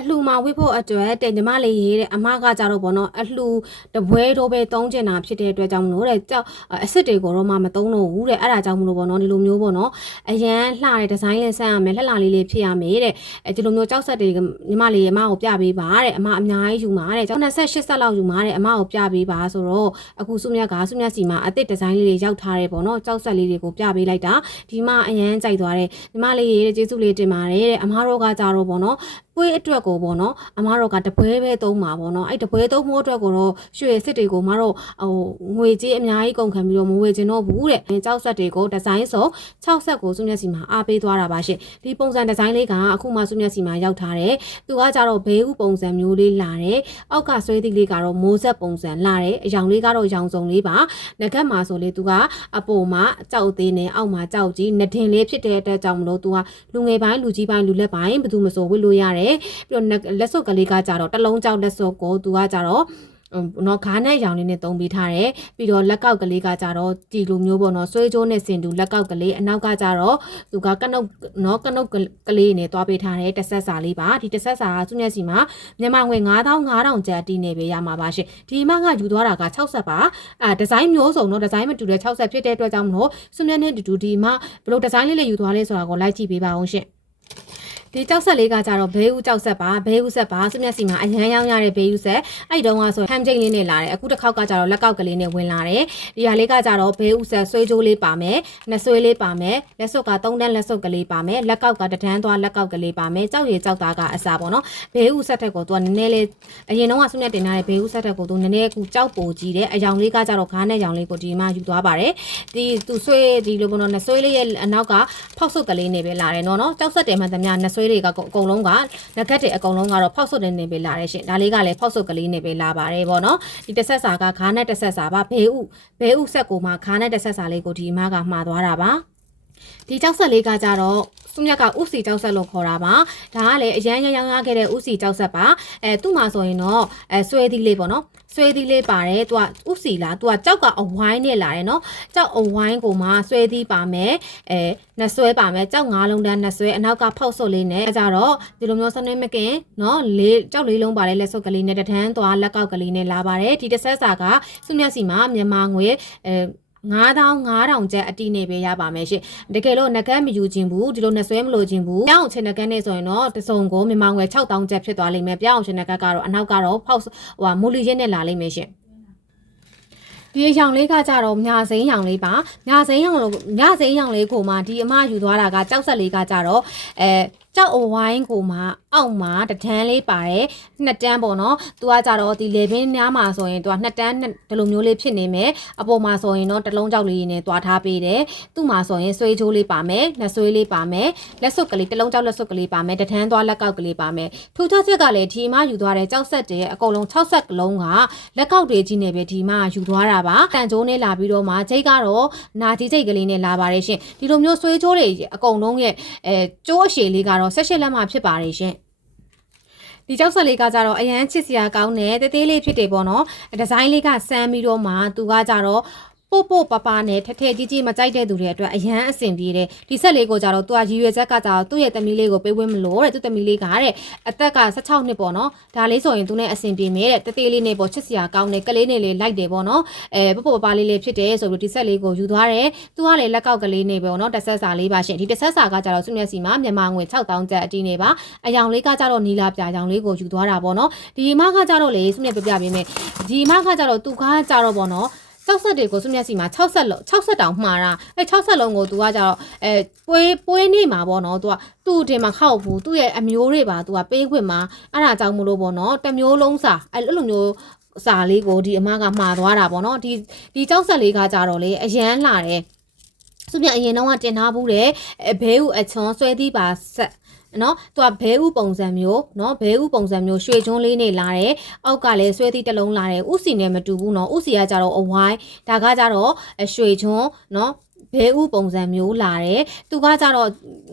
အလှမှာဝိဖို့အတွက်တဲ့ညီမလေးရေးတဲ့အမကကြတော့ဗောနော်အလှတပွဲတော့ပဲတုံးကျင်တာဖြစ်တဲ့အတွက်ကြောင့်မလို့တဲ့ကြောက်အစ်စ်တွေကိုတော့မှမတုံးတော့ဘူးတဲ့အဲ့ဒါကြောင့်မလို့ဗောနော်ဒီလိုမျိုးဗောနော်အရန်လှတဲ့ဒီဇိုင်းလေးဆန်းရမယ်လှလှလေးလေးဖြစ်ရမယ်တဲ့အဲဒီလိုမျိုးကြောက်ဆက်တွေညီမလေးရဲ့အမကိုပြပေးပါတဲ့အမအများကြီးယူမှာတဲ့ကြောက်28ဆက်လောက်ယူမှာတဲ့အမကိုပြပေးပါဆိုတော့အခုစုမြတ်ကစုမြတ်စီမှာအစ်စ်ဒီဇိုင်းလေးတွေရောက်ထားတယ်ဗောနော်ကြောက်ဆက်လေးတွေကိုပြပေးလိုက်တာဒီမှာအရန်ကြိုက်သွားတယ်ညီမလေးရေးတဲ့ကျေးဇူးလေးတင်ပါတယ်တဲ့အမတို့ကကြတော့ဗောနော် ပွေးအတွက်ကိုပေါ့နော်အမားတို့ကတပွဲပဲသုံးမှာပေါ့နော်အဲ့တပွဲသုံးမှုအတွက်ကိုတော့ရွှေစစ်တွေကိုမတို့ဟိုငွေကြေးအများကြီးကုန်ခံပြီးတော့မဝေချင်တော့ဘူးတဲ့ကြောက်ဆက်တွေကိုဒီဇိုင်းဆို6ဆက်ကိုစုမျက်စီမှာအားပေးသွားတာပါရှင်ဒီပုံစံဒီဇိုင်းလေးကအခုမှစုမျက်စီမှာရောက်ထားတယ်သူကကြတော့ဘေးဥပုံစံမျိုးလေးလာတယ်အောက်ကဆွဲသီးလေးကတော့မိုးဆက်ပုံစံလာတယ်အယောင်လေးကတော့ရောင်စုံလေးပါငကက်မှာဆိုလေသူကအပေါ်မှာကြောက်သေးနေအောက်မှာကြောက်ကြီးနှဒင်လေးဖြစ်တဲ့အတွက်ကြောင့်မလို့သူကလူငယ်ပိုင်းလူကြီးပိုင်းလူလက်ပိုင်းဘယ်သူမဆိုဝစ်လို့ရတယ်ပြီးတော့လက်စုပ်ကလေးကကြတော့တစ်လုံးကြောက်လက်စုပ်ကိုသူကကြတော့နော်ခါနဲ့ရောင်လေးနဲ့တုံးပေးထားတယ်ပြီးတော့လက်ကောက်ကလေးကကြတော့ဒီလိုမျိုးပေါ့နော်ဆွဲကြိုးနဲ့ဆင်တူလက်ကောက်ကလေးအနောက်ကကြတော့သူကကနုတ်နော်ကနုတ်ကလေးနဲ့တွားပေးထားတယ်တစ်ဆက်စာလေးပါဒီတစ်ဆက်စာကသူ့မျက်စီမှာမြန်မာငွေ9500ကျပ်တီးနေပဲရမှာပါရှင်ဒီမှာကယူသွားတာက60ပါအဲဒီဇိုင်းမျိုးစုံနော်ဒီဇိုင်းမတူတဲ့60ဖြစ်တဲ့အတွက်ကြောင့်မလို့စွနဲ့နဲ့တူတူဒီမှာဘယ်လိုဒီဇိုင်းလေးလေးယူသွားလဲဆိုတာကိုလိုက်ကြည့်ပေးပါအောင်ရှင် ဒီကြောက်ဆက်လေးကကြတော့ဘေးဦးကြောက်ဆက်ပါဘေးဦးဆက်ပါစုမျက်စီမှာအရန်ရောင်းရတဲ့ဘေးဦးဆက်အဲ့ဒီတုန်းကဆိုဟမ်ချိတ်လေးနဲ့လာတယ်အခုတစ်ခေါက်ကကြတော့လက်ကောက်ကလေးနဲ့ဝင်လာတယ်ဒီဟာလေးကကြတော့ဘေးဦးဆက်ဆွဲကြိုးလေးပါမယ်နှစ်ဆွဲလေးပါမယ်လက်စုပ်ကသုံးတန်းလက်စုပ်ကလေးပါမယ်လက်ကောက်ကတဒန်းသွားလက်ကောက်ကလေးပါမယ်ကြောက်ရည်ကြောက်သားကအစားပေါ့နော်ဘေးဦးဆက်ထက်ကိုသူကနည်းနည်းလေးအရင်တုန်းကစုမျက်တင်ထားတဲ့ဘေးဦးဆက်ထက်ကိုသူနည်းနည်းကူကြောက်ပိုကြီးတယ်အယောင်လေးကကြတော့ခါးနဲ့ရောင်လေးကိုဒီမှာယူသွားပါတယ်ဒီသူဆွဲဒီလိုပေါ့နော်နှစ်ဆွဲလေးရဲ့အနောက်ကဖောက်ဆုပ်ကလေးနဲ့ပဲလာတယ်နော်နော်ကြောက်ဆက်တယ်မှန်သမျှနှစ်ဆွဲလေးကအကုန်လုံးကငကက်တွေအကုန်လုံးကတော့ဖောက်ဆုပ်တဲ့နေပဲလာတယ်ရှင်ဒါလေးကလည်းဖောက်ဆုပ်ကလေးနဲ့ပဲလာပါတယ်ပေါ့နော်ဒီတစ်ဆက်စာကခါးနဲ့တစ်ဆက်စာပါဘေးဥဘေးဥဆက်ကိုမှခါးနဲ့တစ်ဆက်စာလေးကိုဒီအမကမှားသွားတာပါဒီကြောက်ဆက်လေးကကြတော့ သူမြတ်ကဥစီကြောက်ဆက်လို့ခေါ်တာပါဒါကလည်းအရန်ရမ်းရမ်းရခဲ့တဲ့ဥစီကြောက်ဆက်ပါအဲသူ့မှာဆိုရင်တော့အဲဆွဲသီးလေးပေါ့နော်ဆွဲသီးလေးပါတယ်သူကဥစီလားသူကကြောက်ကအဝိုင်းနဲ့လာတယ်နော်ကြောက်အဝိုင်းကိုမှဆွဲသီးပါမယ်အဲနှစ်ဆွဲပါမယ်ကြောက်ငါးလုံးတန်းနှစ်ဆွဲအနောက်ကဖောက်ဆုပ်လေးနဲ့အဲကြတော့ဒီလိုမျိုးစနေမကင်နော်လေးကြောက်လေးလုံးပါတဲ့လက်စုပ်ကလေးနဲ့တထန်းသွားလက်ကောက်ကလေးနဲ့လာပါတယ်ဒီတစ်ဆက်စာကစုမြတ်စီမှာမြန်မာငွေအဲ 9500ကျပ်အတိနေပဲရပါမယ်ရှင်တကယ်လို့ငကန်းမယူခြင်းဘူးဒီလိုနဲ့ဆွဲမလို့ခြင်းဘူးပြောင်းချင်ငကန်းနဲ့ဆိုရင်တော့တစုံကိုမြန်မာငွေ6000ကျပ်ဖြစ်သွားလိမ့်မယ်ပြောင်းချင်ငကန်းကတော့အနောက်ကတော့ဖောက်ဟိုဟာမူလီရက်နဲ့လာလိမ့်မယ်ရှင်ဒီရောင်လေးကကြတော့မြစိမ်းရောင်လေးပါမြစိမ်းရောင်လို့မြစိမ်းရောင်လေးကိုမှဒီအမယူသွားတာကကြောက်ဆက်လေးကကြတော့အဲကြောက်အဝိုင်းကိုမှအောက်မှာတထန်းလေးပါတယ်နှစ်တန်းပေါ့နော်သူကကြတော့ဒီလေဘင်းနားမှာဆိုရင်သူကနှစ်တန်းဒီလိုမျိုးလေးဖြစ်နေမယ်အပေါ်မှာဆိုရင်တော့တစ်လုံးကြောက်လေးနဲ့တွားထားပေးတယ်သူ့မှာဆိုရင်ဆွေးချိုးလေးပါမယ်နှစ်ဆွေးလေးပါမယ်လက်စွပ်ကလေးတစ်လုံးကြောက်လက်စွပ်ကလေးပါမယ်တထန်းသွားလက်ကောက်ကလေးပါမယ်ထူးခြားချက်ကလည်းဒီမှာယူသွားတဲ့ကြောက်ဆက်တဲ့အကုန်လုံး6ဆက်ကလုံးကလက်ကောက်တွေကြီးနေပဲဒီမှာယူသွားတာပါတန်ကြိုးနဲ့လာပြီးတော့မှဂျိတ်ကတော့နာကြီးဂျိတ်ကလေးနဲ့လာပါတယ်ရှင်ဒီလိုမျိုးဆွေးချိုးတွေအကုန်လုံးရဲ့အဲကျိုးအရှည်လေးကတော့၁၈လက်မှဖြစ်ပါတယ်ရှင်ဒီကြောက်ဆက်လေးကကြတော့အရန်ချစ်စရာကောင်းတယ်တေးသေးလေးဖြစ်တယ်ပေါ့နော်ဒီဇိုင်းလေးကစမ်းပြီးတော့မှသူကကြတော့ ပို့ပို့ပပနဲ့ထထဲကြီးကြီးမကြိုက်တဲ့သူတွေအတွက်အရန်အဆင်ပြေတယ်ဒီဆက်လေးကိုကြတော့သူကရည်ရွယ်ချက်ကကြတော့သူ့ရဲ့သမီးလေးကိုပေးဝဲမလို့တဲ့သူ့သမီးလေးကတဲ့အသက်က16နှစ်ပေါ့နော်ဒါလေးဆိုရင်သူနဲ့အဆင်ပြေမယ်တဲ့တေးသေးလေးနဲ့ပေါ့ချစ်စရာကောင်းတယ်ကလေးနဲ့လေးလိုက်တယ်ပေါ့နော်အဲပို့ပို့ပပလေးလေးဖြစ်တယ်ဆိုပြီးဒီဆက်လေးကိုယူသွားတယ်သူကလည်းလက်ကောက်ကလေးနဲ့ပေါ့နော်တစ်ဆက်စာလေးပါရှင်ဒီတစ်ဆက်စာကကြတော့စုမျက်စီမှာမြန်မာငွေ6000ကျပ်အတီးနေပါအယောင်လေးကကြတော့နီလာပြာယောင်လေးကိုယူသွားတာပေါ့နော်ဒီမကကြတော့လေစုမျက်ပြပြပေးမယ်ဒီမကကြတော့သူကကြတော့ပေါ့နော် 60တွေကိုသူ့မျက်စိမှာ60လုံး60တောင်မှားတာအဲ60လုံးကိုသူကကြတော့အဲပွဲပွဲနေမှာပေါ့နော်သူကသူ့တင်မှာခောက်ဘူးသူ့ရဲ့အမျိုးတွေပါသူကပေးခွင့်မှာအဲ့ဒါကြောင့်မလို့ပေါ့နော်တစ်မျိုးလုံးစာအဲ့လိုမျိုးစာလေးကိုဒီအမကမှားသွားတာပေါ့နော်ဒီဒီကြောက်ဆက်လေးကကြတော့လေအရန်လာတယ်သူပြန်အရင်တော့တင်ထားဘူးတယ်ဘဲဥအချွန်ဆွဲသီးပါဆက် နော်သူကဘဲဥပုံစံမျိုးနော်ဘဲဥပုံစံမျိုးရွှေချွန်းလေးနဲ့လာတယ်အောက်ကလည်းဆွဲသီးတစ်လုံးလာတယ်ဥစီနဲ့မတူဘူးနော်ဥစီကကြတော့အဝိုင်းဒါကကြတော့ရွှေချွန်းနော် ဘဲဥပုံစံမျိုးလာတယ်သူကကြတော့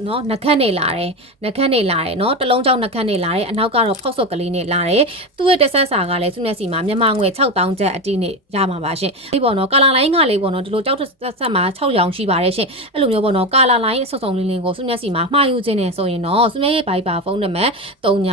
နော်နှခတ်နေလာတယ်နှခတ်နေလာတယ်နော်တလုံးချောင်းနှခတ်နေလာတယ်အနောက်ကတော့ဖောက်ဆုပ်ကလေးနဲ့လာတယ်သူ့ရဲ့တစ်ဆက်စာကလည်းသူ့မျက်စီမှာမြန်မာငွေ6000ကျပ်အတိနဲ့ရမှာပါရှင်ဒီပေါ့နော်ကာလာလိုင်းကလေးပေါ့နော်ဒီလိုကြောက်တစ်ဆက်မှာ6ရောင်ရှိပါတယ်ရှင်အဲ့လိုမျိုးပေါ့နော်ကာလာလိုင်းအစုံစုံလင်းလင်းကိုသူ့မျက်စီမှာမှားယူခြင်းနဲ့ဆိုရင်တော့သူ့မျက်ရဲ့ဘိုက်ပါဖုန်းနံပါတ်3